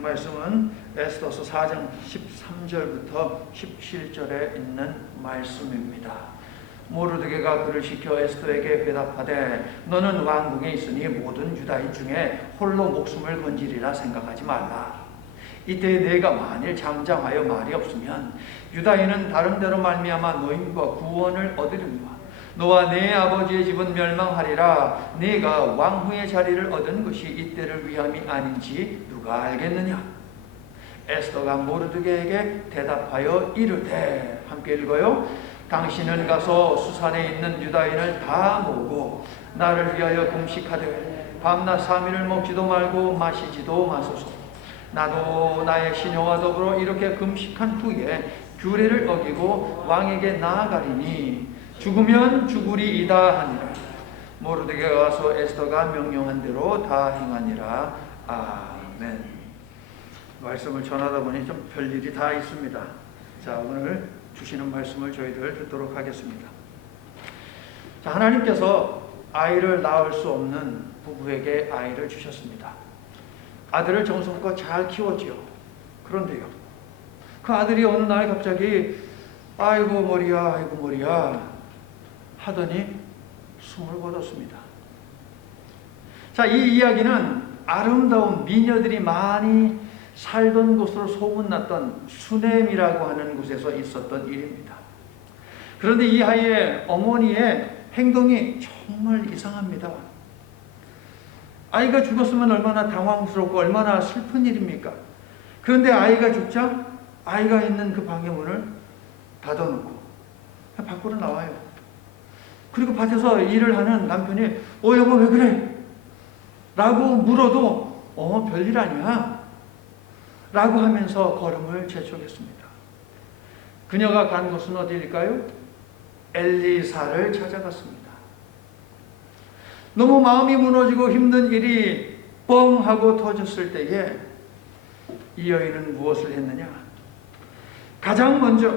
주시는 말씀은 에스더서 4장 13절부터 17절에 있는 말씀입니다. 모르드게가 그를 시켜 에스더에게 대답하되 너는 왕궁에 있으니 모든 유다인 중에 홀로 목숨을 건지리라 생각하지 말라. 이때 내가 만일 잠잠하여 말이 없으면 유다인은 다른 데로 말미암아 노임과 구원을 얻으리라. 너와 내 아버지의 집은 멸망하리라. 네가 왕후의 자리를 얻은 것이 이때를 위함이 아닌지 누가 알겠느냐. 에스더가 모르드게에게 대답하여 이르되, 함께 읽어요. 당신은 가서 수산에 있는 유다인을 다 모으고 나를 위하여 금식하되 밤낮 3일을 먹지도 말고 마시지도 마소서. 나도 나의 시녀와 더불어 이렇게 금식한 후에 규례를 어기고 왕에게 나아가리니 죽으면 죽으리이다 하니라. 모르드게가 가서 에스더가 명령한 대로 다 행하니라. 아멘. 말씀을 전하다 보니 좀 별일이 다 있습니다. 자, 오늘 주시는 말씀을 저희들 듣도록 하겠습니다. 자, 하나님께서 아이를 낳을 수 없는 부부에게 아이를 주셨습니다. 아들을 정성껏 잘 키웠지요. 그런데요, 그 아들이 어느 날 갑자기 아이고 머리야, 아이고 머리야 하더니 숨을 거뒀습니다. 자, 이 이야기는 아름다운 미녀들이 많이 살던 곳으로 소문났던 수넴이라고 하는 곳에서 있었던 일입니다. 그런데 이 아이의 어머니의 행동이 정말 이상합니다. 아이가 죽었으면 얼마나 당황스럽고 얼마나 슬픈 일입니까? 그런데 아이가 죽자 아이가 있는 그 방의 문을 닫아놓고 밖으로 나와요. 그리고 밭에서 일을 하는 남편이 여보 왜 그래? 라고 물어도 별일 아니야 라고 하면서 걸음을 재촉했습니다. 그녀가 간 곳은 어디일까요? 엘리사를 찾아갔습니다. 너무 마음이 무너지고 힘든 일이 뻥 하고 터졌을 때에 이 여인은 무엇을 했느냐? 가장 먼저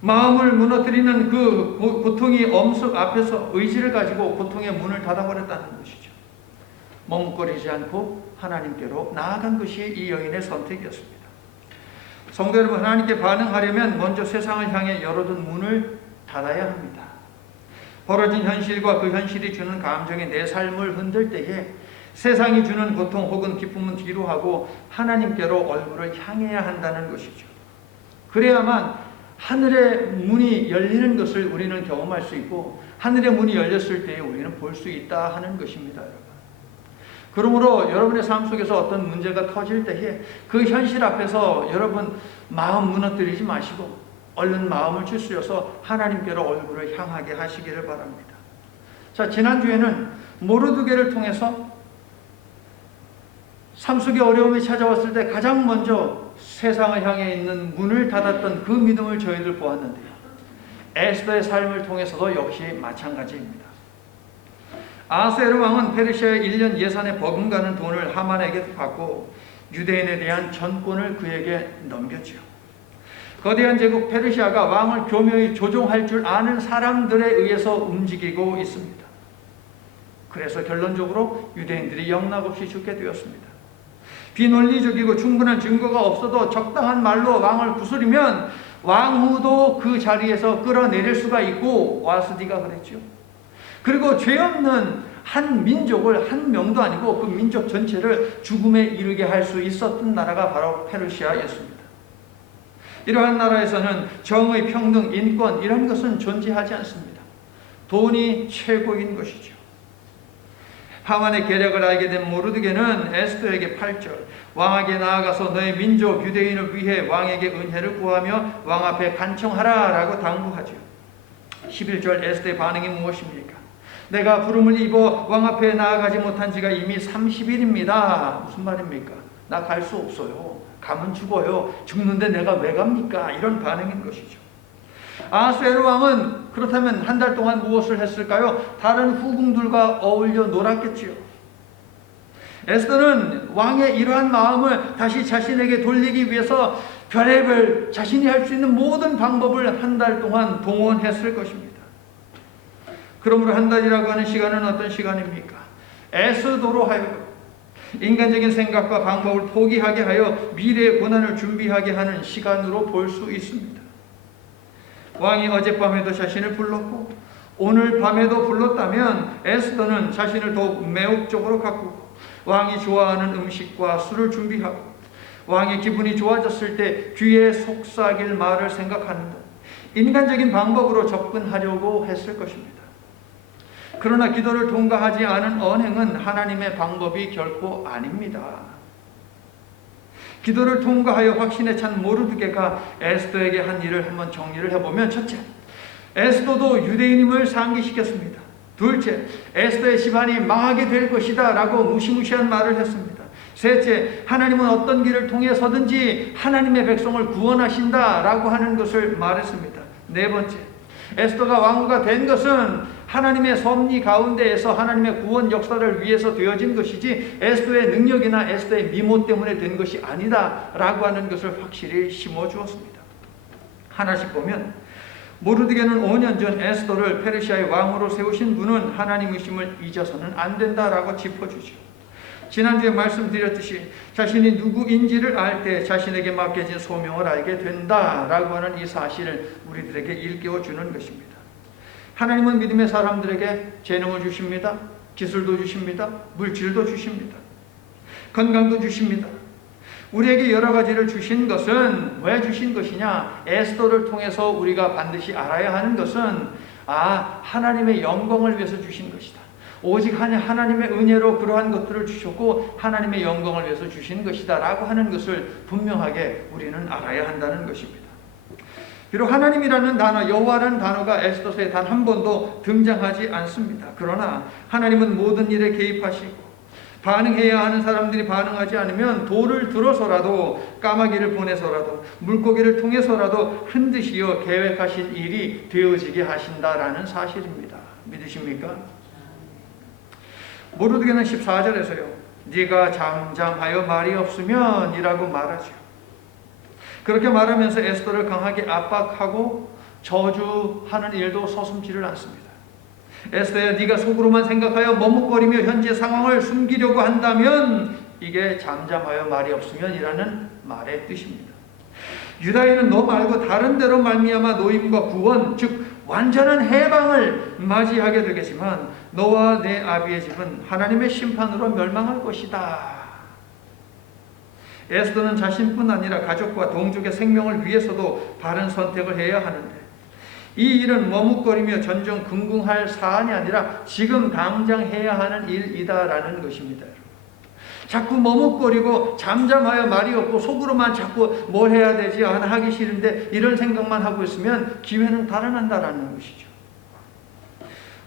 마음을 무너뜨리는 그 고통이 엄습 앞에서 의지를 가지고 고통의 문을 닫아버렸다는 것이죠. 머뭇거리지 않고 하나님께로 나아간 것이 이 여인의 선택이었습니다. 성도 여러분, 하나님께 반응하려면 먼저 세상을 향해 열어둔 문을 닫아야 합니다. 벌어진 현실과 그 현실이 주는 감정이 내 삶을 흔들 때에 세상이 주는 고통 혹은 기쁨은 뒤로 하고 하나님께로 얼굴을 향해야 한다는 것이죠. 그래야만 하늘의 문이 열리는 것을 우리는 경험할 수 있고 하늘의 문이 열렸을 때에 우리는 볼 수 있다 하는 것입니다. 여러분. 그러므로 여러분의 삶 속에서 어떤 문제가 터질 때에 그 현실 앞에서 여러분 마음 무너뜨리지 마시고 얼른 마음을 추스려서 하나님께로 얼굴을 향하게 하시기를 바랍니다. 자, 지난주에는 모르드게를 통해서 삶 속에 어려움이 찾아왔을 때 가장 먼저 세상을 향해 있는 문을 닫았던 그 믿음을 저희들 보았는데요. 에스더의 삶을 통해서도 역시 마찬가지입니다. 아하스웨로 왕은 페르시아의 1년 예산에 버금가는 돈을 하만에게 받고 유대인에 대한 전권을 그에게 넘겼지요. 거대한 제국 페르시아가 왕을 교묘히 조종할 줄 아는 사람들에 의해서 움직이고 있습니다. 그래서 결론적으로 유대인들이 영락없이 죽게 되었습니다. 비논리적이고 충분한 증거가 없어도 적당한 말로 왕을 구슬이면 왕후도 그 자리에서 끌어내릴 수가 있고 와스디가 그랬죠. 그리고 죄 없는 한 민족을 한 명도 아니고 그 민족 전체를 죽음에 이르게 할 수 있었던 나라가 바로 페르시아였습니다. 이러한 나라에서는 정의, 평등, 인권 이런 것은 존재하지 않습니다. 돈이 최고인 것이죠. 하만의 계략을 알게 된 모르드게는 에스더에게 8절 왕에게 나아가서 너의 민족 유대인을 위해 왕에게 은혜를 구하며 왕 앞에 간청하라 라고 당부하죠. 11절 에스더의 반응이 무엇입니까? 내가 부름을 입어 왕 앞에 나아가지 못한 지가 이미 30일입니다. 무슨 말입니까? 나 갈 수 없어요. 가면 죽어요. 죽는데 내가 왜 갑니까? 이런 반응인 것이죠. 아하스웨로 왕은 그렇다면 한 달 동안 무엇을 했을까요? 다른 후궁들과 어울려 놀았겠지요. 에스더는 왕의 이러한 마음을 다시 자신에게 돌리기 위해서 별의별 자신이 할 수 있는 모든 방법을 한 달 동안 동원했을 것입니다. 그러므로 한 달이라고 하는 시간은 어떤 시간입니까? 에스더로 하여금 인간적인 생각과 방법을 포기하게 하여 미래의 고난을 준비하게 하는 시간으로 볼 수 있습니다. 왕이 어젯밤에도 자신을 불렀고 오늘 밤에도 불렀다면 에스더는 자신을 더욱 매혹적으로 가꾸고 왕이 좋아하는 음식과 술을 준비하고 왕의 기분이 좋아졌을 때 귀에 속삭일 말을 생각하는 것, 인간적인 방법으로 접근하려고 했을 것입니다. 그러나 기도를 통과하지 않은 언행은 하나님의 방법이 결코 아닙니다. 기도를 통과하여 확신에 찬 모르드게가 에스더에게 한 일을 한번 정리를 해보면, 첫째, 에스더도 유대인임을 상기시켰습니다. 둘째, 에스더의 집안이 망하게 될 것이다 라고 무시무시한 말을 했습니다. 셋째, 하나님은 어떤 길을 통해서든지 하나님의 백성을 구원하신다 라고 하는 것을 말했습니다. 네 번째, 에스더가 왕후가 된 것은 하나님의 섭리 가운데에서 하나님의 구원 역사를 위해서 되어진 것이지 에스더의 능력이나 에스더의 미모 때문에 된 것이 아니다 라고 하는 것을 확실히 심어주었습니다. 하나씩 보면, 모르드게는 5년 전 에스더를 페르시아의 왕으로 세우신 분은 하나님이심을 잊어서는 안 된다라고 짚어주죠. 지난주에 말씀드렸듯이 자신이 누구인지를 알 때 자신에게 맡겨진 소명을 알게 된다라고 하는 이 사실을 우리들에게 일깨워주는 것입니다. 하나님은 믿음의 사람들에게 재능을 주십니다. 기술도 주십니다. 물질도 주십니다. 건강도 주십니다. 우리에게 여러 가지를 주신 것은 왜 주신 것이냐? 에스더를 통해서 우리가 반드시 알아야 하는 것은 하나님의 영광을 위해서 주신 것이다. 오직 하나님의 은혜로 그러한 것들을 주셨고 하나님의 영광을 위해서 주신 것이다 라고 하는 것을 분명하게 우리는 알아야 한다는 것입니다. 비록 하나님이라는 단어, 여호와라는 단어가 에스더서에 단 한 번도 등장하지 않습니다. 그러나 하나님은 모든 일에 개입하시고 반응해야 하는 사람들이 반응하지 않으면 돌을 들어서라도, 까마귀를 보내서라도, 물고기를 통해서라도 흔드시어 계획하신 일이 되어지게 하신다라는 사실입니다. 믿으십니까? 모르드게는 14절에서요, 네가 잠잠하여 말이 없으면 이라고 말하죠. 그렇게 말하면서 에스더를 강하게 압박하고 저주하는 일도 서슴지를 않습니다. 에스더야, 네가 속으로만 생각하여 머뭇거리며 현재 상황을 숨기려고 한다면 이게 잠잠하여 말이 없으면이라는 말의 뜻입니다. 유다인은 너 말고 다른 데로 말미암아 노임과 구원, 즉 완전한 해방을 맞이하게 되겠지만 너와 내 아비의 집은 하나님의 심판으로 멸망할 것이다. 에스더는 자신뿐 아니라 가족과 동족의 생명을 위해서도 바른 선택을 해야 하는데, 이 일은 머뭇거리며 전전긍긍할 사안이 아니라 지금 당장 해야 하는 일이다라는 것입니다. 자꾸 머뭇거리고 잠잠하여 말이 없고 속으로만 자꾸 뭘 해야 되지, 하기 싫은데 이런 생각만 하고 있으면 기회는 달아난다라는 것이죠.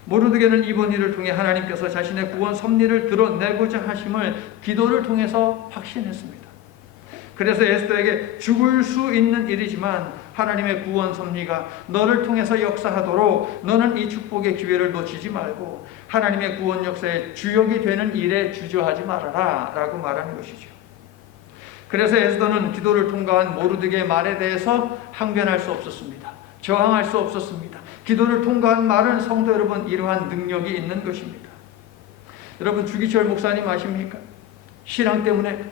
모르드게는 이번 일을 통해 하나님께서 자신의 구원 섭리를 드러내고자 하심을 기도를 통해서 확신했습니다. 그래서 에스더에게 죽을 수 있는 일이지만 하나님의 구원 섭리가 너를 통해서 역사하도록 너는 이 축복의 기회를 놓치지 말고 하나님의 구원 역사의 주역이 되는 일에 주저하지 말아라 라고 말하는 것이죠. 그래서 에스더는 기도를 통과한 모르드게의 말에 대해서 항변할 수 없었습니다. 저항할 수 없었습니다. 기도를 통과한 말은 성도 여러분, 이러한 능력이 있는 것입니다. 여러분, 주기철 목사님 아십니까? 신앙 때문에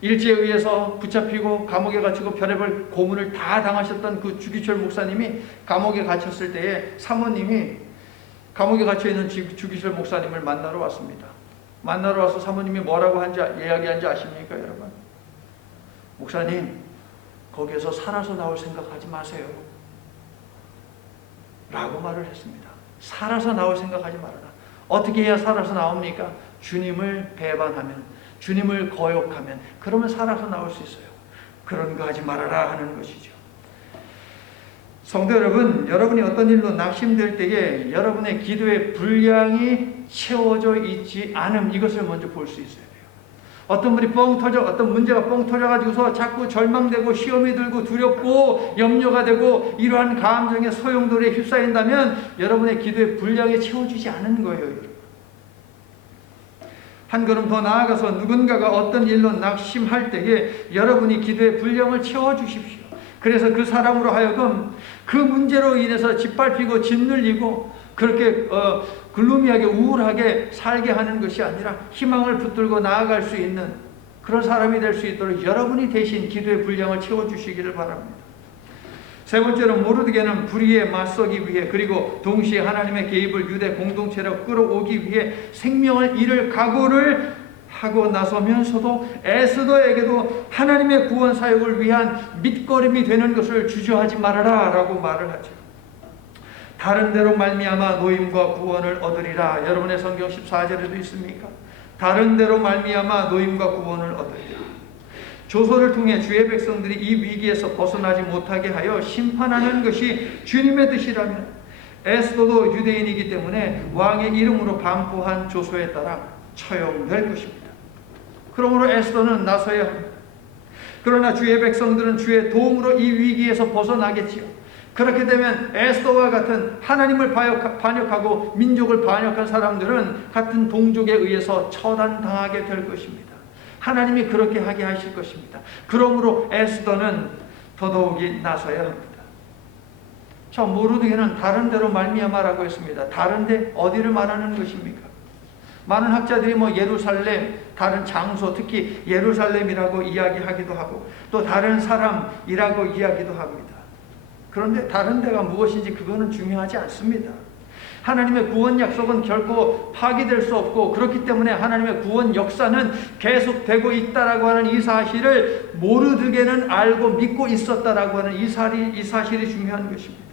일제에 의해서 붙잡히고 감옥에 갇히고 별의별 고문을 다 당하셨던 그 주기철 목사님이 감옥에 갇혔을 때에 사모님이 감옥에 갇혀있는 주기철 목사님을 만나러 왔습니다. 만나러 와서 사모님이 뭐라고 이야기한지 아십니까, 여러분? 목사님, 거기에서 살아서 나올 생각하지 마세요 라고 말을 했습니다. 살아서 나올 생각하지 말아라. 어떻게 해야 살아서 나옵니까? 주님을 배반하면, 주님을 거역하면, 그러면 살아서 나올 수 있어요. 그런 거 하지 말아라 하는 것이죠. 성도 여러분, 여러분이 어떤 일로 낙심될 때에 여러분의 기도의 분량이 채워져 있지 않음, 이것을 먼저 볼 수 있어야 돼요. 어떤 분이 어떤 문제가 뻥 터져가지고서 자꾸 절망되고 시험이 들고 두렵고 염려가 되고 이러한 감정의 소용돌이에 휩싸인다면 여러분의 기도의 분량이 채워지지 않은 거예요. 한 걸음 더 나아가서 누군가가 어떤 일로 낙심할 때에 여러분이 기도의 분량을 채워주십시오. 그래서 그 사람으로 하여금 그 문제로 인해서 짓밟히고 짓눌리고 그렇게 글루미하게 우울하게 살게 하는 것이 아니라 희망을 붙들고 나아갈 수 있는 그런 사람이 될 수 있도록 여러분이 대신 기도의 분량을 채워주시기를 바랍니다. 세 번째로 모르드게는 불의에 맞서기 위해 그리고 동시에 하나님의 개입을 유대 공동체로 끌어오기 위해 생명을 잃을 각오를 하고 나서면서도 에스더에게도 하나님의 구원 사역을 위한 밑거름이 되는 것을 주저하지 말아라 라고 말을 하죠. 다른 데로 말미암아 노임과 구원을 얻으리라. 여러분의 성경 14절에도 있습니까? 다른 데로 말미암아 노임과 구원을 얻으리라. 조서를 통해 주의 백성들이 이 위기에서 벗어나지 못하게 하여 심판하는 것이 주님의 뜻이라면 에스더도 유대인이기 때문에 왕의 이름으로 반포한 조서에 따라 처형될 것입니다. 그러므로 에스더는 나서야 합니다. 그러나 주의 백성들은 주의 도움으로 이 위기에서 벗어나겠지요. 그렇게 되면 에스더와 같은 하나님을 반역하고 민족을 반역한 사람들은 같은 동족에 의해서 처단당하게 될 것입니다. 하나님이 그렇게 하게 하실 것입니다. 그러므로 에스더는 더더욱이 나서야 합니다. 저 모르드게는 다른 데로 말미암아라고 했습니다. 다른데 어디를 말하는 것입니까? 많은 학자들이 예루살렘, 다른 장소, 특히 예루살렘이라고 이야기하기도 하고 또 다른 사람이라고 이야기도 합니다. 그런데 다른 데가 무엇인지 그거는 중요하지 않습니다. 하나님의 구원 약속은 결코 파기될 수 없고 그렇기 때문에 하나님의 구원 역사는 계속되고 있다라고 하는 이 사실을 모르드게는 알고 믿고 있었다라고 하는 이 사실이 중요한 것입니다.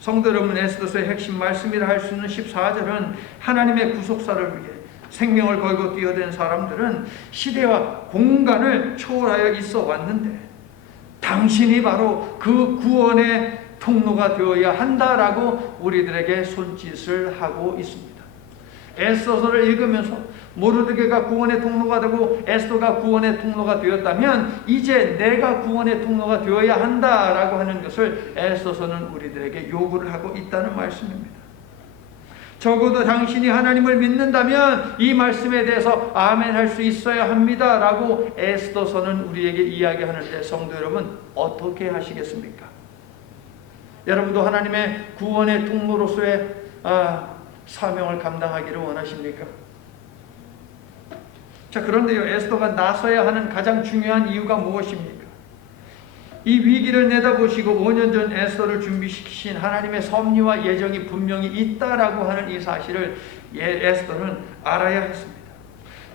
성도 여러분, 에스더서의 핵심 말씀이라 할 수 있는 14절은 하나님의 구속사를 위해 생명을 걸고 뛰어든 사람들은 시대와 공간을 초월하여 있어 왔는데 당신이 바로 그 구원의 통로가 되어야 한다라고 우리들에게 손짓을 하고 있습니다. 에스더서를 읽으면서 모르드게가 구원의 통로가 되고 에스더가 구원의 통로가 되었다면 이제 내가 구원의 통로가 되어야 한다라고 하는 것을 에스더서는 우리들에게 요구를 하고 있다는 말씀입니다. 적어도 당신이 하나님을 믿는다면 이 말씀에 대해서 아멘 할 수 있어야 합니다 라고 에스더서는 우리에게 이야기하는데 성도 여러분 어떻게 하시겠습니까? 여러분도 하나님의 구원의 통로로서의 사명을 감당하기를 원하십니까? 자, 그런데요, 에스더가 나서야 하는 가장 중요한 이유가 무엇입니까? 이 위기를 내다보시고 5년 전 에스더를 준비시키신 하나님의 섭리와 예정이 분명히 있다라고 하는 이 사실을 에스더는 알아야 했습니다.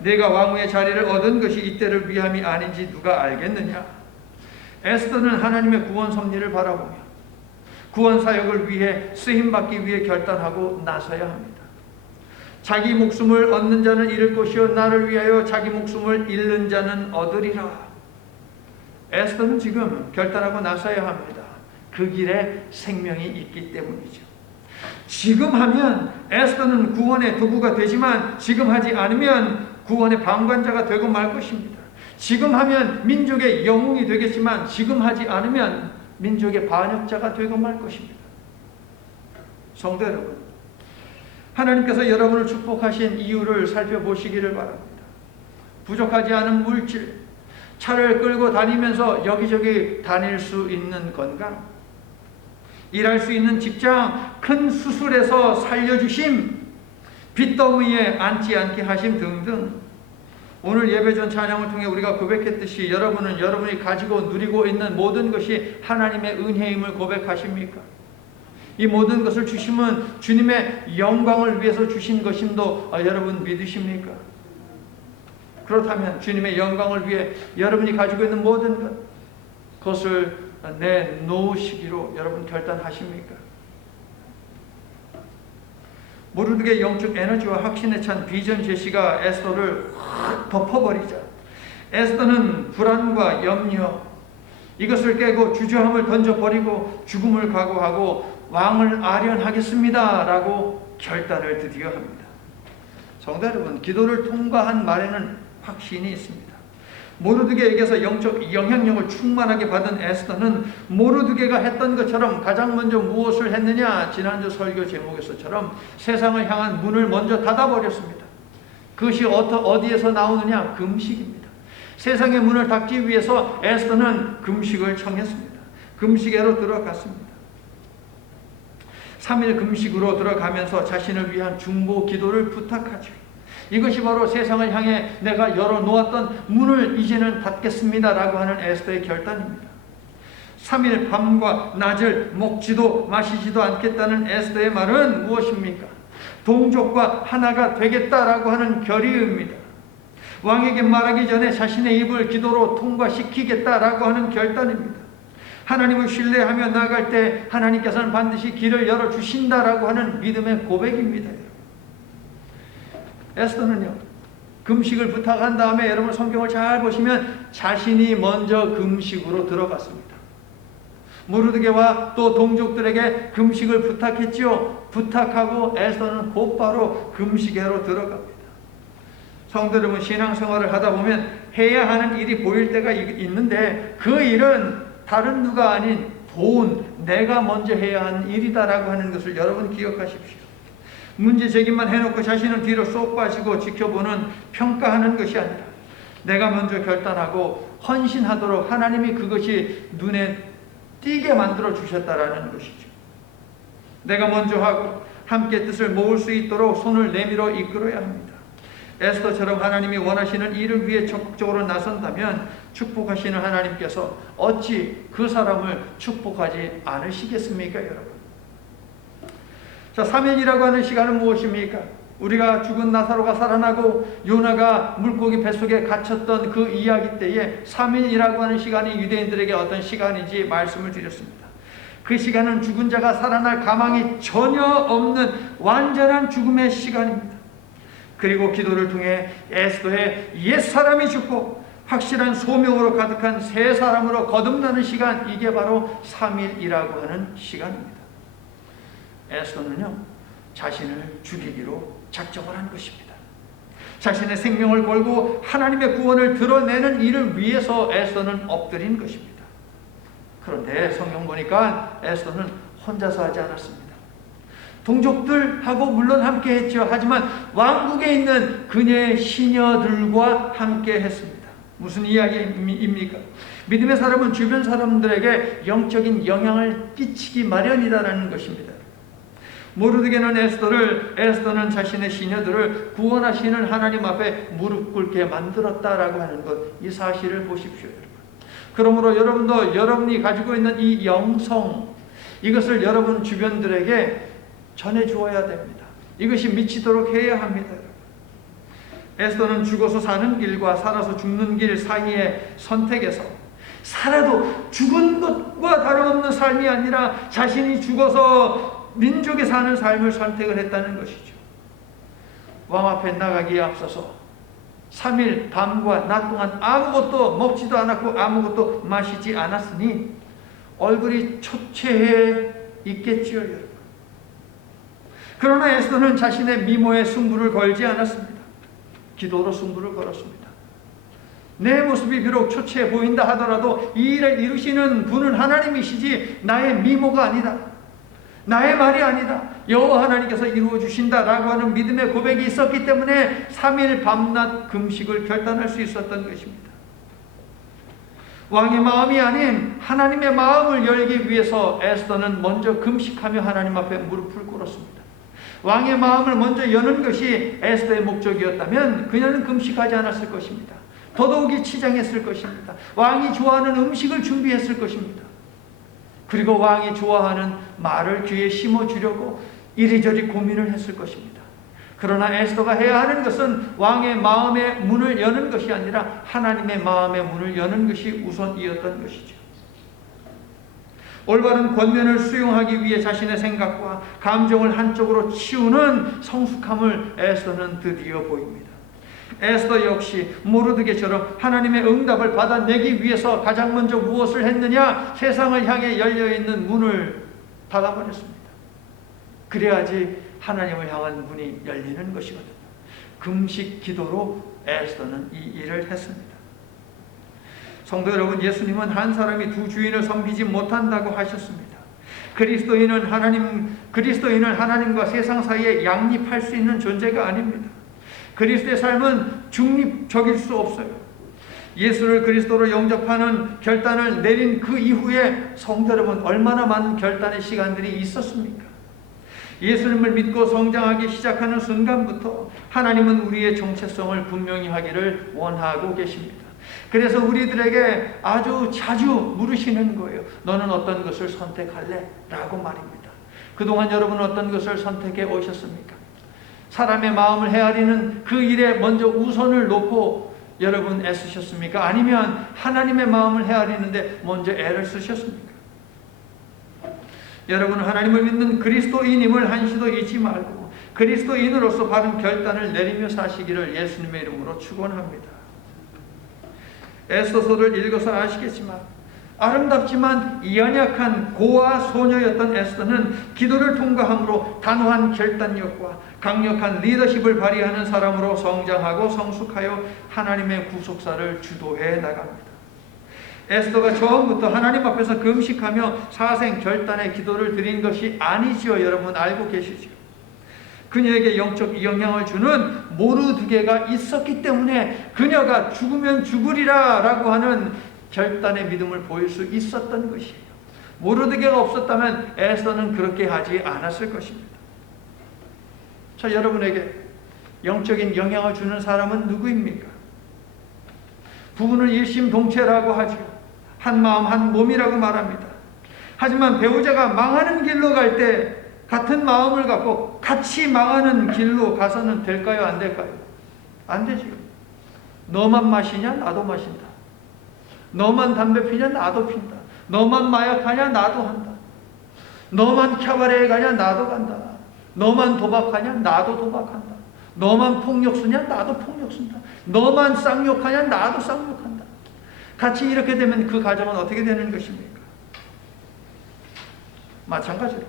내가 왕후의 자리를 얻은 것이 이때를 위함이 아닌지 누가 알겠느냐? 에스더는 하나님의 구원 섭리를 바라보며 구원 사역을 위해 쓰임받기 위해 결단하고 나서야 합니다. 자기 목숨을 얻는 자는 잃을 것이요 나를 위하여 자기 목숨을 잃는 자는 얻으리라. 에스더는 지금 결단하고 나서야 합니다. 그 길에 생명이 있기 때문이죠. 지금 하면 에스더는 구원의 도구가 되지만 지금 하지 않으면 구원의 방관자가 되고 말 것입니다. 지금 하면 민족의 영웅이 되겠지만 지금 하지 않으면 민족의 반역자가 되고 말 것입니다. 성도 여러분, 하나님께서 여러분을 축복하신 이유를 살펴보시기를 바랍니다. 부족하지 않은 물질, 차를 끌고 다니면서 여기저기 다닐 수 있는 건강, 일할 수 있는 직장, 큰 수술에서 살려주심, 빚더미에 앉지 않게 하심 등등. 오늘 예배전 찬양을 통해 우리가 고백했듯이 여러분은 여러분이 가지고 누리고 있는 모든 것이 하나님의 은혜임을 고백하십니까? 이 모든 것을 주심은 주님의 영광을 위해서 주신 것임도 여러분 믿으십니까? 그렇다면 주님의 영광을 위해 여러분이 가지고 있는 모든 것을 내놓으시기로 여러분 결단하십니까? 모르드게의 영적 에너지와 확신에 찬 비전 제시가 에스더를 확 덮어버리자 에스더는 불안과 염려 이것을 깨고 주저함을 던져버리고 죽음을 각오하고 왕을 아련하겠습니다 라고 결단을 드디어 합니다. 성도 여러분, 기도를 통과한 말에는 확신이 있습니다. 모르드게에게서 영적 영향력을 충만하게 받은 에스더는 모르드게가 했던 것처럼 가장 먼저 무엇을 했느냐? 지난주 설교 제목에서처럼 세상을 향한 문을 먼저 닫아버렸습니다. 그것이 어디에서 나오느냐? 금식입니다. 세상의 문을 닫기 위해서 에스더는 금식을 청했습니다. 금식에로 들어갔습니다. 3일 금식으로 들어가면서 자신을 위한 중보 기도를 부탁하죠. 이것이 바로 세상을 향해 내가 열어놓았던 문을 이제는 닫겠습니다라고 하는 에스더의 결단입니다. 3일 밤과 낮을 먹지도 마시지도 않겠다는 에스더의 말은 무엇입니까? 동족과 하나가 되겠다라고 하는 결의입니다. 왕에게 말하기 전에 자신의 입을 기도로 통과시키겠다라고 하는 결단입니다. 하나님을 신뢰하며 나아갈 때 하나님께서는 반드시 길을 열어주신다라고 하는 믿음의 고백입니다. 에스더는요, 금식을 부탁한 다음에 여러분 성경을 잘 보시면 자신이 먼저 금식으로 들어갔습니다. 모르드게와 또 동족들에게 금식을 부탁했지요. 부탁하고 에스더는 곧바로 금식회로 들어갑니다. 성도 여러분, 신앙생활을 하다 보면 해야 하는 일이 보일 때가 있는데 그 일은 다른 누가 아닌 본 내가 먼저 해야 하는 일이다라고 하는 것을 여러분 기억하십시오. 문제 제기만 해놓고 자신은 뒤로 쏙 빠지고 지켜보는 평가하는 것이 아니라 내가 먼저 결단하고 헌신하도록 하나님이 그것이 눈에 띄게 만들어 주셨다라는 것이죠. 내가 먼저 하고 함께 뜻을 모을 수 있도록 손을 내밀어 이끌어야 합니다. 에스더처럼 하나님이 원하시는 일을 위해 적극적으로 나선다면 축복하시는 하나님께서 어찌 그 사람을 축복하지 않으시겠습니까, 여러분? 자, 3일이라고 하는 시간은 무엇입니까? 우리가 죽은 나사로가 살아나고 요나가 물고기 뱃속에 갇혔던 그 이야기 때에 3일이라고 하는 시간이 유대인들에게 어떤 시간인지 말씀을 드렸습니다. 그 시간은 죽은 자가 살아날 가망이 전혀 없는 완전한 죽음의 시간입니다. 그리고 기도를 통해 에스더의 옛사람이 죽고 확실한 소명으로 가득한 새 사람으로 거듭나는 시간, 이게 바로 3일이라고 하는 시간입니다. 에스더는요, 자신을 죽이기로 작정을 한 것입니다. 자신의 생명을 걸고 하나님의 구원을 드러내는 일을 위해서 에스더는 엎드린 것입니다. 그런데 성경 보니까 에스더는 혼자서 하지 않았습니다. 동족들하고 물론 함께 했죠. 하지만 왕국에 있는 그녀의 시녀들과 함께 했습니다. 무슨 이야기입니까? 믿음의 사람은 주변 사람들에게 영적인 영향을 끼치기 마련이다라는 것입니다. 모르드게는 에스더는 자신의 시녀들을 구원하시는 하나님 앞에 무릎 꿇게 만들었다라고 하는 것, 이 사실을 보십시오, 여러분. 그러므로 여러분도 여러분이 가지고 있는 이 영성, 이것을 여러분 주변들에게 전해주어야 됩니다. 이것이 미치도록 해야 합니다. 에스더는 죽어서 사는 길과 살아서 죽는 길 사이의 선택에서 살아도 죽은 것과 다름없는 삶이 아니라 자신이 죽어서 민족이 사는 삶을 선택을 했다는 것이죠. 왕 앞에 나가기에 앞서서 3일 밤과 낮 동안 아무것도 먹지도 않았고 아무것도 마시지 않았으니 얼굴이 초췌해 있겠지요, 여러분. 그러나 에스더는 자신의 미모에 승부를 걸지 않았습니다. 기도로 승부를 걸었습니다. 내 모습이 비록 초췌해 보인다 하더라도 이 일을 이루시는 분은 하나님이시지 나의 미모가 아니다, 나의 말이 아니다, 여호와 하나님께서 이루어 주신다라고 하는 믿음의 고백이 있었기 때문에 3일 밤낮 금식을 결단할 수 있었던 것입니다. 왕의 마음이 아닌 하나님의 마음을 열기 위해서 에스더는 먼저 금식하며 하나님 앞에 무릎을 꿇었습니다. 왕의 마음을 먼저 여는 것이 에스더의 목적이었다면 그녀는 금식하지 않았을 것입니다. 더더욱이 치장했을 것입니다. 왕이 좋아하는 음식을 준비했을 것입니다. 그리고 왕이 좋아하는 말을 귀에 심어주려고 이리저리 고민을 했을 것입니다. 그러나 에스더가 해야 하는 것은 왕의 마음의 문을 여는 것이 아니라 하나님의 마음의 문을 여는 것이 우선이었던 것이죠. 올바른 권면을 수용하기 위해 자신의 생각과 감정을 한쪽으로 치우는 성숙함을 에스더는 드디어 보입니다. 에스더 역시 모르드게처럼 하나님의 응답을 받아내기 위해서 가장 먼저 무엇을 했느냐? 세상을 향해 열려있는 문을 닫아버렸습니다. 그래야지 하나님을 향한 문이 열리는 것이거든요. 금식 기도로 에스더는 이 일을 했습니다. 성도 여러분, 예수님은 한 사람이 두 주인을 섬기지 못한다고 하셨습니다. 그리스도인은 하나님과 세상 사이에 양립할 수 있는 존재가 아닙니다. 그리스도의 삶은 중립적일 수 없어요. 예수를 그리스도로 영접하는 결단을 내린 그 이후에 성도 여러분, 얼마나 많은 결단의 시간들이 있었습니까? 예수님을 믿고 성장하기 시작하는 순간부터 하나님은 우리의 정체성을 분명히 하기를 원하고 계십니다. 그래서 우리들에게 아주 자주 물으시는 거예요. 너는 어떤 것을 선택할래? 라고 말입니다. 그동안 여러분은 어떤 것을 선택해 오셨습니까? 사람의 마음을 헤아리는 그 일에 먼저 우선을 놓고 여러분 애쓰셨습니까? 아니면 하나님의 마음을 헤아리는데 먼저 애를 쓰셨습니까? 여러분은 하나님을 믿는 그리스도인임을 한시도 잊지 말고 그리스도인으로서 바른 결단을 내리며 사시기를 예수님의 이름으로 축원합니다. 에스더서를 읽어서 아시겠지만 아름답지만 연약한 고아 소녀였던 에스더는 기도를 통과함으로 단호한 결단력과 강력한 리더십을 발휘하는 사람으로 성장하고 성숙하여 하나님의 구속사를 주도해 나갑니다. 에스더가 처음부터 하나님 앞에서 금식하며 사생 결단의 기도를 드린 것이 아니지요. 여러분 알고 계시죠? 그녀에게 영적 영향을 주는 모르드게가 있었기 때문에 그녀가 죽으면 죽으리라 라고 하는 결단의 믿음을 보일 수 있었던 것이에요. 모르드게가 없었다면 에스더는 그렇게 하지 않았을 것입니다. 자, 여러분에게 영적인 영향을 주는 사람은 누구입니까? 부부는 일심동체라고 하죠. 한 마음 한 몸이라고 말합니다. 하지만 배우자가 망하는 길로 갈 때 같은 마음을 갖고 같이 망하는 길로 가서는 될까요? 안 될까요? 안 되죠. 너만 마시냐? 나도 마신다. 너만 담배 피냐? 나도 핀다. 너만 마약하냐? 나도 한다. 너만 캬바레에 가냐? 나도 간다. 너만 도박하냐? 나도 도박한다. 너만 폭력수냐? 나도 폭력수다. 너만 쌍욕하냐? 나도 쌍욕한다. 같이 이렇게 되면 그 가정은 어떻게 되는 것입니까? 마찬가지로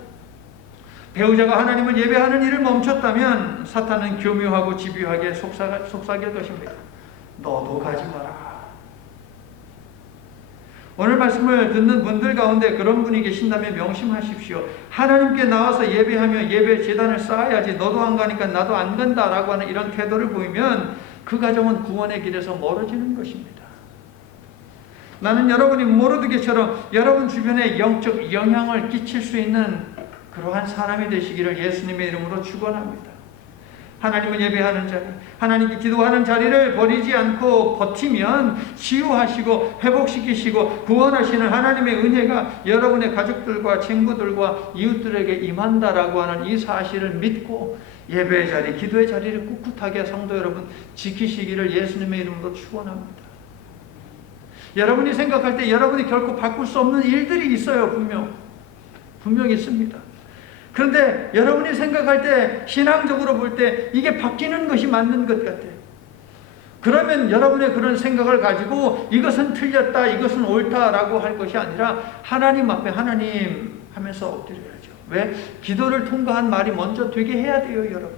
배우자가 하나님을 예배하는 일을 멈췄다면 사탄은 교묘하고 집요하게 속삭일 것입니다. 너도 가지 마라. 오늘 말씀을 듣는 분들 가운데 그런 분이 계신다면 명심하십시오. 하나님께 나와서 예배하며 예배 제단을 쌓아야지 너도 안 가니까 나도 안 간다라고 하는 이런 태도를 보이면 그 가정은 구원의 길에서 멀어지는 것입니다. 나는 여러분이 모르드게처럼 여러분 주변에 영적 영향을 끼칠 수 있는 그러한 사람이 되시기를 예수님의 이름으로 축원합니다. 하나님을 예배하는 자리, 하나님께 기도하는 자리를 버리지 않고 버티면 치유하시고 회복시키시고 구원하시는 하나님의 은혜가 여러분의 가족들과 친구들과 이웃들에게 임한다라고 하는 이 사실을 믿고 예배의 자리, 기도의 자리를 꿋꿋하게 성도 여러분 지키시기를 예수님의 이름으로 축원합니다. 여러분이 생각할 때 여러분이 결코 바꿀 수 없는 일들이 있어요. 분명 있습니다. 그런데 여러분이 생각할 때 신앙적으로 볼 때 이게 바뀌는 것이 맞는 것 같아요. 그러면 여러분의 그런 생각을 가지고 이것은 틀렸다, 이것은 옳다라고 할 것이 아니라 하나님 앞에 하나님 하면서 엎드려야죠. 왜? 기도를 통과한 말이 먼저 되게 해야 돼요, 여러분.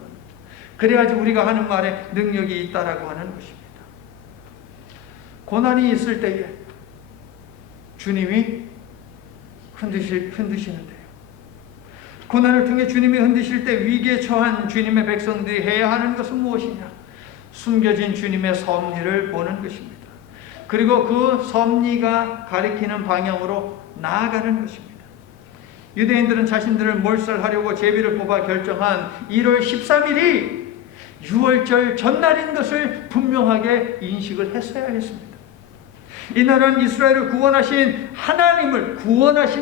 그래야지 우리가 하는 말에 능력이 있다라고 하는 것입니다. 고난이 있을 때에 주님이 흔드시는데요. 고난을 통해 주님이 흔드실 때 위기에 처한 주님의 백성들이 해야 하는 것은 무엇이냐? 숨겨진 주님의 섭리를 보는 것입니다. 그리고 그 섭리가 가리키는 방향으로 나아가는 것입니다. 유대인들은 자신들을 몰살하려고 제비를 뽑아 결정한 1월 13일이 6월절 전날인 것을 분명하게 인식을 했어야 했습니다. 이날은 이스라엘을 구원하신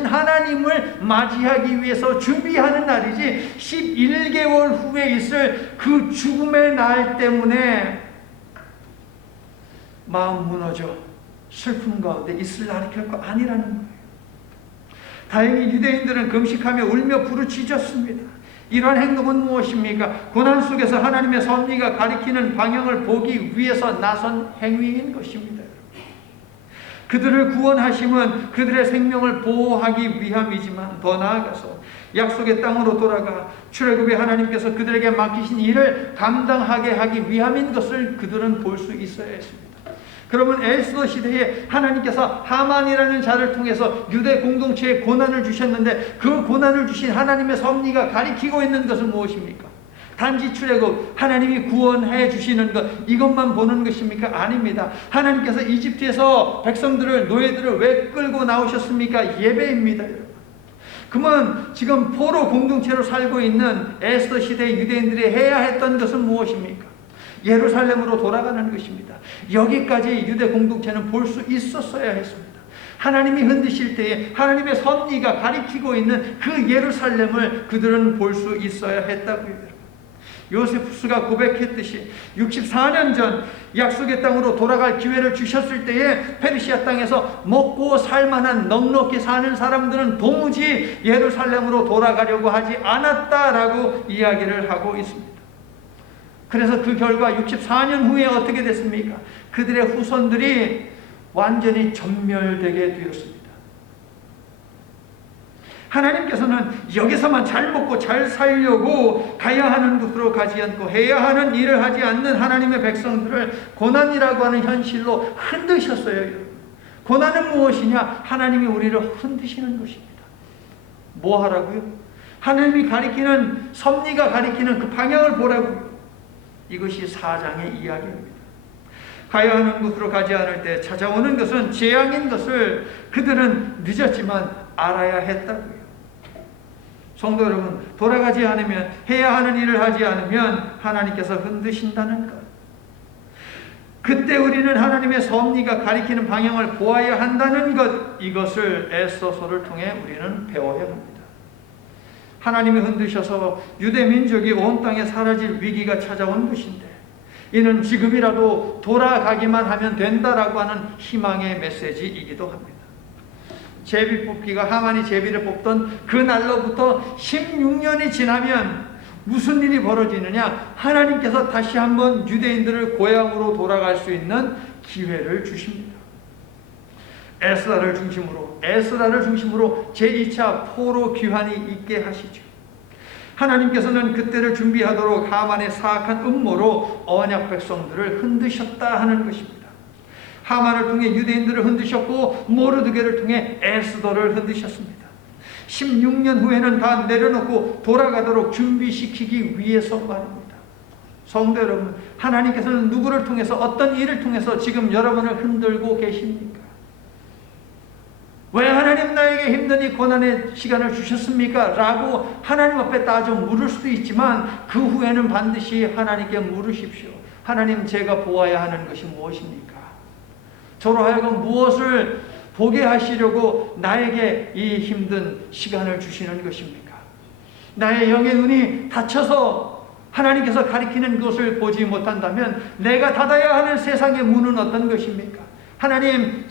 하나님을 맞이하기 위해서 준비하는 날이지 11개월 후에 있을 그 죽음의 날 때문에 마음 무너져 슬픔 가운데 있을 날이 결코 아니라는 거예요. 다행히 유대인들은 금식하며 울며 부르짖었습니다. 이러한 행동은 무엇입니까? 고난 속에서 하나님의 섭리가 가리키는 방향을 보기 위해서 나선 행위인 것입니다. 그들을 구원하심은 그들의 생명을 보호하기 위함이지만 더 나아가서 약속의 땅으로 돌아가 출애굽의 하나님께서 그들에게 맡기신 일을 감당하게 하기 위함인 것을 그들은 볼 수 있어야 했습니다. 그러면 에스더 시대에 하나님께서 하만이라는 자를 통해서 유대 공동체에 고난을 주셨는데 그 고난을 주신 하나님의 섭리가 가리키고 있는 것은 무엇입니까? 단지 출애굽, 하나님이 구원해 주시는 것, 이것만 보는 것입니까? 아닙니다. 하나님께서 이집트에서 백성들을, 노예들을 왜 끌고 나오셨습니까? 예배입니다. 여러분. 그러면 지금 포로 공동체로 살고 있는 에스더 시대 유대인들이 해야 했던 것은 무엇입니까? 예루살렘으로 돌아가는 것입니다. 여기까지 유대 공동체는 볼 수 있었어야 했습니다. 하나님이 흔드실 때에 하나님의 섭리가 가리키고 있는 그 예루살렘을 그들은 볼 수 있어야 했다고요. 요세푸스가 고백했듯이 64년 전 약속의 땅으로 돌아갈 기회를 주셨을 때에 페르시아 땅에서 먹고 살만한 넉넉히 사는 사람들은 도무지 예루살렘으로 돌아가려고 하지 않았다라고 이야기를 하고 있습니다. 그래서 그 결과 64년 후에 어떻게 됐습니까? 그들의 후손들이 완전히 전멸되게 되었습니다. 하나님께서는 여기서만 잘 먹고 잘 살려고 가야 하는 곳으로 가지 않고 해야 하는 일을 하지 않는 하나님의 백성들을 고난이라고 하는 현실로 흔드셨어요. 고난은 무엇이냐? 하나님이 우리를 흔드시는 것입니다. 뭐 하라고요? 하나님이 가리키는, 섭리가 가리키는 그 방향을 보라고요. 이것이 4장의 이야기입니다. 가야 하는 곳으로 가지 않을 때 찾아오는 것은 재앙인 것을 그들은 늦었지만 알아야 했다고요. 성도 여러분, 돌아가지 않으면, 해야 하는 일을 하지 않으면 하나님께서 흔드신다는 것. 그때 우리는 하나님의 섭리가 가리키는 방향을 보아야 한다는 것, 이것을 에스더서를 통해 우리는 배워야 합니다. 하나님이 흔드셔서 유대 민족이 온 땅에 사라질 위기가 찾아온 것인데, 이는 지금이라도 돌아가기만 하면 된다라고 하는 희망의 메시지이기도 합니다. 제비 뽑기가 하만이 제비를 뽑던 그 날로부터 16년이 지나면 무슨 일이 벌어지느냐? 하나님께서 다시 한번 유대인들을 고향으로 돌아갈 수 있는 기회를 주십니다. 에스라를 중심으로 제2차 포로 귀환이 있게 하시죠. 하나님께서는 그때를 준비하도록 하만의 사악한 음모로 언약 백성들을 흔드셨다 하는 것입니다. 하만을 통해 유대인들을 흔드셨고 모르드게를 통해 에스더를 흔드셨습니다. 16년 후에는 다 내려놓고 돌아가도록 준비시키기 위해서 말입니다. 성도 여러분, 하나님께서는 누구를 통해서, 어떤 일을 통해서 지금 여러분을 흔들고 계십니까? 왜 하나님 나에게 힘든 이 고난의 시간을 주셨습니까? 라고 하나님 앞에 따져 물을 수도 있지만 그 후에는 반드시 하나님께 물으십시오. 하나님, 제가 보아야 하는 것이 무엇입니까? 저로 하여금 무엇을 보게 하시려고 나에게 이 힘든 시간을 주시는 것입니까? 나의 영의 눈이 닫혀서 하나님께서 가리키는 것을 보지 못한다면 내가 닫아야 하는 세상의 문은 어떤 것입니까? 하나님,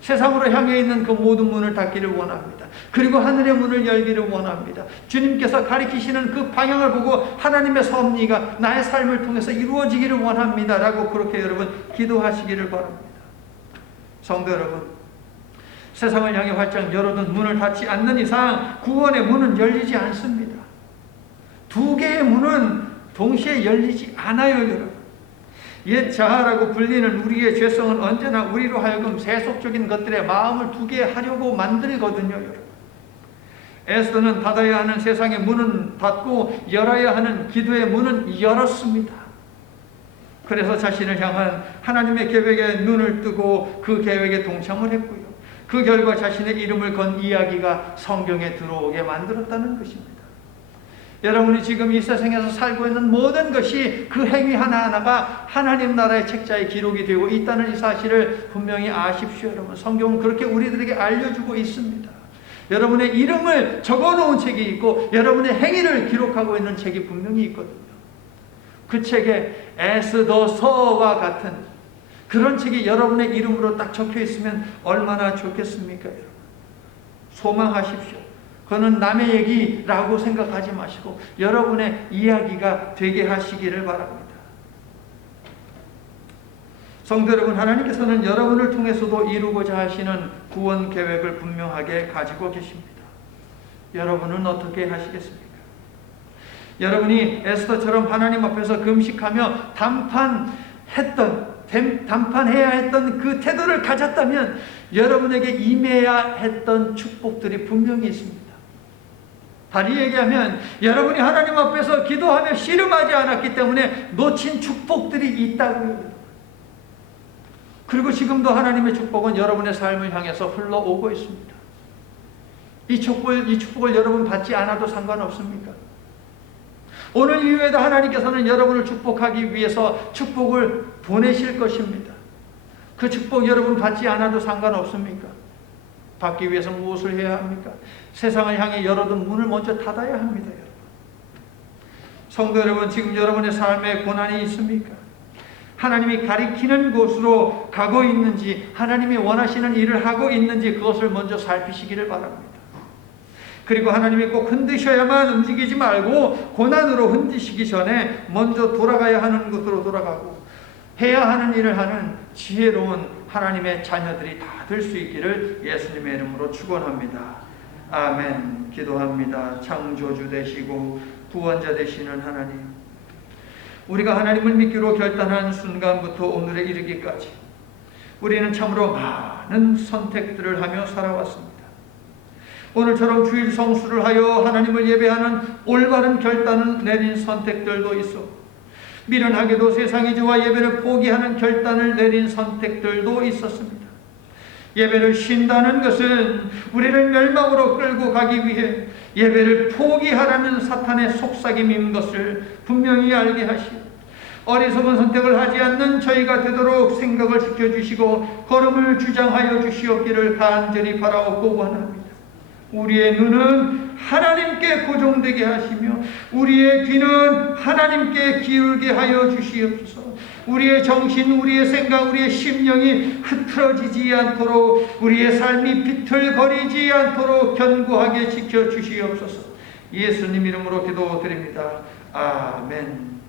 세상으로 향해 있는 그 모든 문을 닫기를 원합니다. 그리고 하늘의 문을 열기를 원합니다. 주님께서 가리키시는 그 방향을 보고 하나님의 섭리가 나의 삶을 통해서 이루어지기를 원합니다. 라고 그렇게 여러분 기도하시기를 바랍니다. 성도 여러분, 세상을 향해 활짝 열어둔 문을 닫지 않는 이상 구원의 문은 열리지 않습니다. 두 개의 문은 동시에 열리지 않아요, 여러분. 옛 자아라고 불리는 우리의 죄성은 언제나 우리로 하여금 세속적인 것들에 마음을 두게 하려고 만들거든요, 여러분. 에스더는 닫아야 하는 세상의 문은 닫고 열어야 하는 기도의 문은 열었습니다. 그래서 자신을 향한 하나님의 계획에 눈을 뜨고 그 계획에 동참을 했고요. 그 결과 자신의 이름을 건 이야기가 성경에 들어오게 만들었다는 것입니다. 여러분이 지금 이 세상에서 살고 있는 모든 것이 그 행위 하나하나가 하나님 나라의 책자에 기록이 되고 있다는 이 사실을 분명히 아십시오, 여러분. 성경은 그렇게 우리들에게 알려주고 있습니다. 여러분의 이름을 적어놓은 책이 있고 여러분의 행위를 기록하고 있는 책이 분명히 있거든요. 그 책에 에스더서와 같은 그런 책이 여러분의 이름으로 딱 적혀 있으면 얼마나 좋겠습니까, 여러분? 소망하십시오. 그거는 남의 얘기라고 생각하지 마시고 여러분의 이야기가 되게 하시기를 바랍니다. 성도 여러분, 하나님께서는 여러분을 통해서도 이루고자 하시는 구원 계획을 분명하게 가지고 계십니다. 여러분은 어떻게 하시겠습니까? 여러분이 에스더처럼 하나님 앞에서 금식하며 담판해야 했던 그 태도를 가졌다면 여러분에게 임해야 했던 축복들이 분명히 있습니다. 다리 얘기하면 여러분이 하나님 앞에서 기도하며 씨름하지 않았기 때문에 놓친 축복들이 있다고요. 그리고 지금도 하나님의 축복은 여러분의 삶을 향해서 흘러오고 있습니다. 이 축복을 여러분 받지 않아도 상관없습니까? 오늘 이후에도 하나님께서는 여러분을 축복하기 위해서 축복을 보내실 것입니다. 그 축복 여러분 받지 않아도 상관없습니까? 받기 위해서 무엇을 해야 합니까? 세상을 향해 열어둔 문을 먼저 닫아야 합니다. 여러분. 성도 여러분, 지금 여러분의 삶에 고난이 있습니까? 하나님이 가리키는 곳으로 가고 있는지, 하나님이 원하시는 일을 하고 있는지 그것을 먼저 살피시기를 바랍니다. 그리고 하나님이 꼭 흔드셔야만 움직이지 말고 고난으로 흔드시기 전에 먼저 돌아가야 하는 곳으로 돌아가고 해야 하는 일을 하는 지혜로운 하나님의 자녀들이 다 될 수 있기를 예수님의 이름으로 축원합니다. 아멘. 기도합니다. 창조주 되시고 구원자 되시는 하나님, 우리가 하나님을 믿기로 결단한 순간부터 오늘에 이르기까지 우리는 참으로 많은 선택들을 하며 살아왔습니다. 오늘처럼 주일 성수를 하여 하나님을 예배하는 올바른 결단을 내린 선택들도 있어 미련하게도 세상의 죄와 예배를 포기하는 결단을 내린 선택들도 있었습니다. 예배를 쉰다는 것은 우리를 멸망으로 끌고 가기 위해 예배를 포기하라는 사탄의 속삭임인 것을 분명히 알게 하시오. 어리석은 선택을 하지 않는 저희가 되도록 생각을 지켜주시고 걸음을 주장하여 주시옵기를 간절히 바라옵고 원합니다. 우리의 눈은 하나님께 고정되게 하시며 우리의 귀는 하나님께 기울게 하여 주시옵소서. 우리의 정신, 우리의 생각, 우리의 심령이 흐트러지지 않도록, 우리의 삶이 비틀거리지 않도록 견고하게 지켜주시옵소서. 예수님 이름으로 기도드립니다. 아멘.